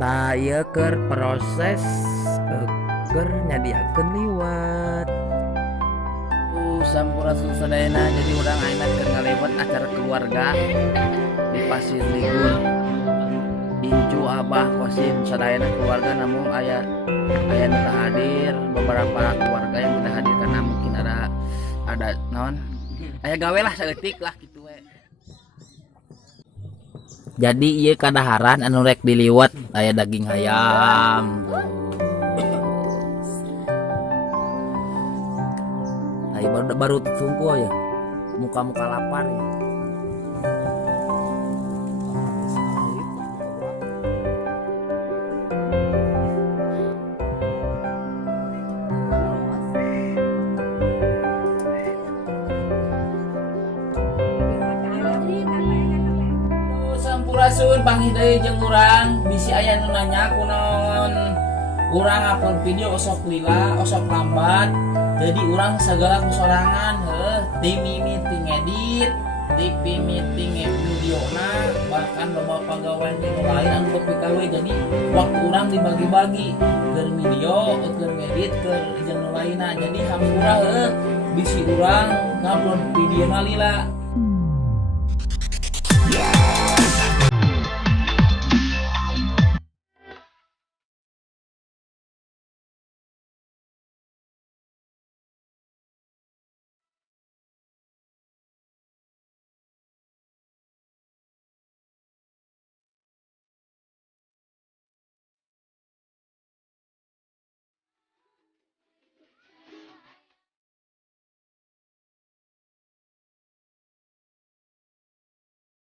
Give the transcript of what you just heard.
Taya keur proses keur nyadiakeun liwat. Sampurasun sadayana jadi urang ayeuna keur ngalewat acara keluarga di Pasir Ligun. Incu abah kosim sadayana keluarga namun aya nu hadir beberapa keluarga yang tidak hadir karena mungkin ada naon aya gawe lah saeutik lah kitu we. Jadi ieu kadaharan anu rek diliwat aya daging hayam. Baru tunggu ya muka-muka lapar ya. Sampurasun panggih deui jeung urang bisi aya nu nanya kunaon urang upload video osok lila osok lambat. Jadi urang segala kusorangan tim meeting edit, tim meeting videona, bahkan beberapa pegawai yang lain anu PKW. Jadi waktu urang dibagi-bagi ke video, ke edit, ke jeung lainna. Jadi hampura bisi urang ngupload video lila.